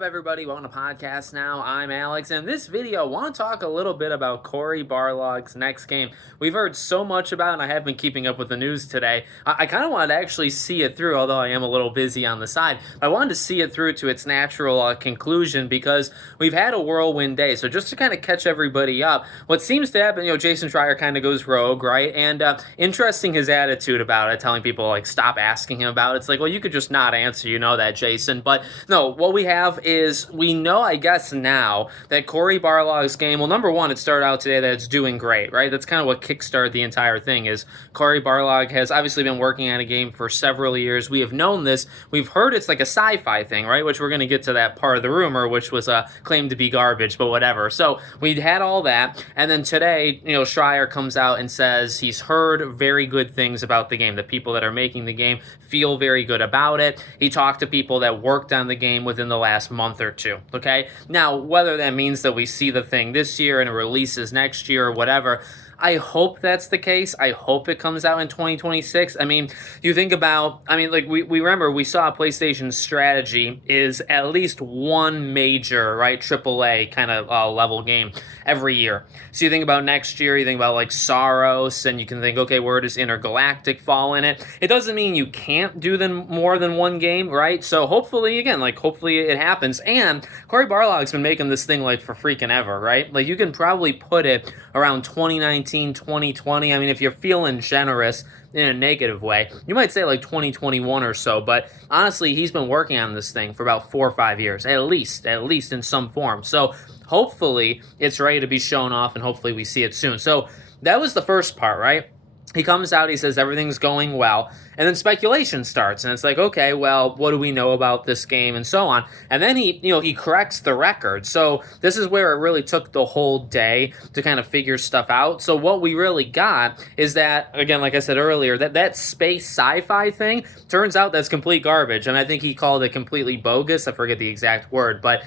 up, everybody? Welcome to podcast now. I'm Alex, and in this video, I want to talk a little bit about Cory Barlog's next game. We've heard so much about it, and I have been keeping up with the news today. I kind of wanted to actually see it through, although I am a little busy on the side. I wanted to see it through to its natural conclusion because we've had a whirlwind day. So just to kind of catch everybody up, what seems to happen, Jason Schreier kind of goes rogue, right? And interesting his attitude about it, telling people, stop asking him about it. It's like, well, you could just not answer, that, Jason. But no, what we have is we know, I guess, now that Cory Barlog's game, well, number one, it started out today that it's doing great, right? That's kind of what kickstarted the entire thing is Cory Barlog has obviously been working on a game for several years. We have known this. We've heard it's like a sci-fi thing, right? Which we're going to get to that part of the rumor, which was claimed to be garbage, but whatever. So we'd had all that. And then today, Schreier comes out and says he's heard very good things about the game. The people that are making the game feel very good about it. He talked to people that worked on the game within the last month or two, okay? Now, whether that means that we see the thing this year and it releases next year or whatever, I hope that's the case. I hope it comes out in 2026. I mean, you think about, we remember we saw PlayStation's strategy is at least one major, right, AAA kind of level game every year. So you think about next year, you think about Saros, and you can think, okay, where does Intergalactic fall in it? It doesn't mean you can't do them more than one game, right? So hopefully, again, hopefully it happens. And Cory Barlog's been making this thing for freaking ever, right? You can probably put it around 2019, 2020. If you're feeling generous in a negative way, you might say 2021 or so, but honestly, he's been working on this thing for about 4 or 5 years, at least in some form. So hopefully it's ready to be shown off, and hopefully we see it soon. So that was the first part, right? He comes out, he says everything's going well, and then speculation starts, and it's like, okay, well, what do we know about this game, and so on. And then he corrects the record. So this is where it really took the whole day to kind of figure stuff out. So what we really got is that, again, like I said earlier, that space sci-fi thing, turns out that's complete garbage, and I think he called it completely bogus. I forget the exact word, but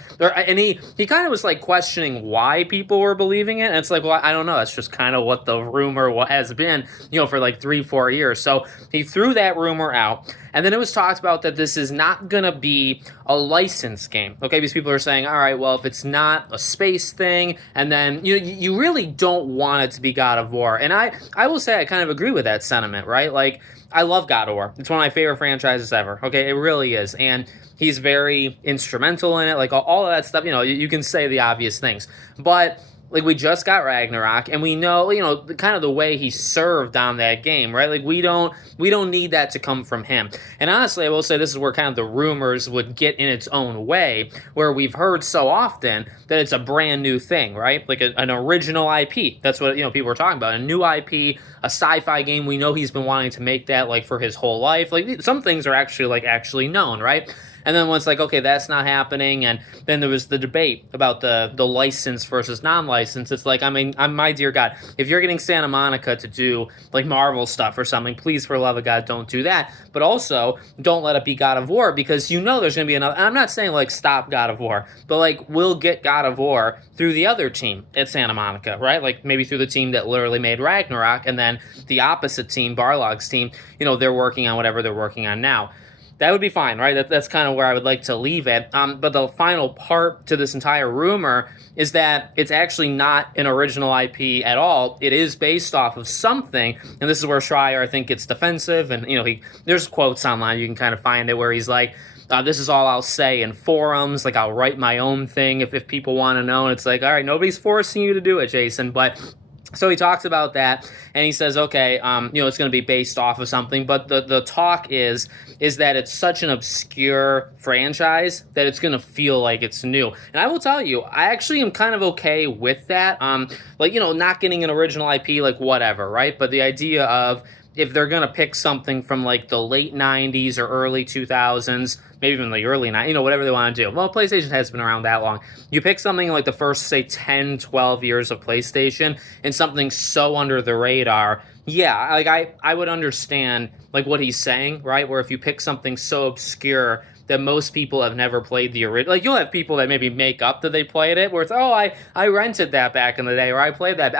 he kind of was questioning why people were believing it, and it's like, well, I don't know, that's just kind of what the rumor has been, for 3-4 years. So he threw that rumor out, and then it was talked about that this is not going to be a licensed game, okay? Because people are saying, all right, well, if it's not a space thing, and then you really don't want it to be God of War. And I will say I kind of agree with that sentiment, right? I love God of War. It's one of my favorite franchises ever, okay? It really is. And he's very instrumental in it, all of that stuff. You can say the obvious things, but we just got Ragnarok, and we know, kind of the way he served on that game, right? We don't need that to come from him. And honestly, I will say this is where kind of the rumors would get in its own way, where we've heard so often that it's a brand new thing, right? An original IP. That's what, people are talking about. A new IP, a sci-fi game. We know he's been wanting to make that, for his whole life. Some things are actually known, right? And then once okay, that's not happening, and then there was the debate about the license versus non-license. It's my dear God, if you're getting Santa Monica to do Marvel stuff or something, please, for the love of God, don't do that. But also, don't let it be God of War, because there's going to be another. And I'm not saying stop God of War, but we'll get God of War through the other team at Santa Monica, right? Maybe through the team that literally made Ragnarok, and then the opposite team, Barlog's team, they're working on whatever they're working on now. That would be fine, right? That's kind of where I would like to leave it. But the final part to this entire rumor is that it's actually not an original IP at all. It is based off of something, and this is where Schreier, I think, gets defensive. And there's quotes online, you can kind of find it, where he's like, this is all I'll say in forums. I'll write my own thing if people want to know. And it's all right, nobody's forcing you to do it, Jason, but. So he talks about that, and he says, okay, it's going to be based off of something, but the talk is that it's such an obscure franchise that it's going to feel like it's new. And I will tell you, I actually am kind of okay with that. Not getting an original IP, whatever, right? But the idea of, if they're going to pick something from the late 90s or early 2000s, maybe even the early 90s, whatever they want to do. Well, PlayStation has been around that long. You pick something the first, say, 10, 12 years of PlayStation, and something so under the radar, yeah, I would understand, what he's saying, right? Where if you pick something so obscure that most people have never played the original. You'll have people that maybe make up that they played it, where it's, oh, I rented that back in the day, or I played that.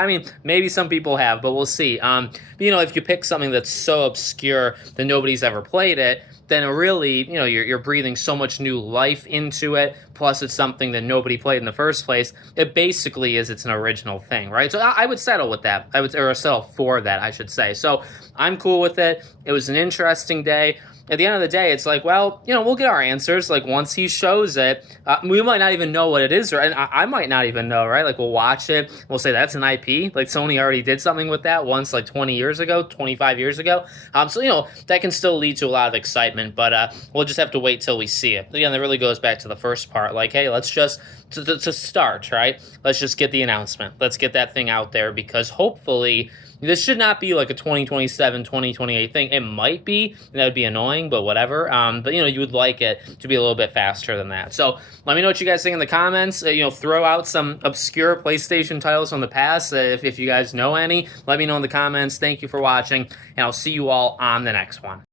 Maybe some people have, but we'll see. If you pick something that's so obscure that nobody's ever played it, then really, you're breathing so much new life into it. Plus, it's something that nobody played in the first place. It basically is, it's an original thing, right? So I would settle with that. Or settle for that, I should say. So I'm cool with it. It was an interesting day. At the end of the day, it's like, well, we'll get our answers. Like, once he shows it, we might not even know what it is, and I might not even know, right? Like, we'll watch it, we'll say that's an IP. Like, Sony already did something with that once, like 20 years ago, 25 years ago. So, that can still lead to a lot of excitement, but we'll just have to wait till we see it. Again, that really goes back to the first part. Like, hey, let's just, to start, right? Let's just get the announcement. Let's get that thing out there, because hopefully this should not be like a 2027, 2028 thing. It might be, and that would be annoying, but whatever. But, you would like it to be a little bit faster than that. So let me know what you guys think in the comments. Throw out some obscure PlayStation titles from the past. If you guys know any, let me know in the comments. Thank you for watching, and I'll see you all on the next one.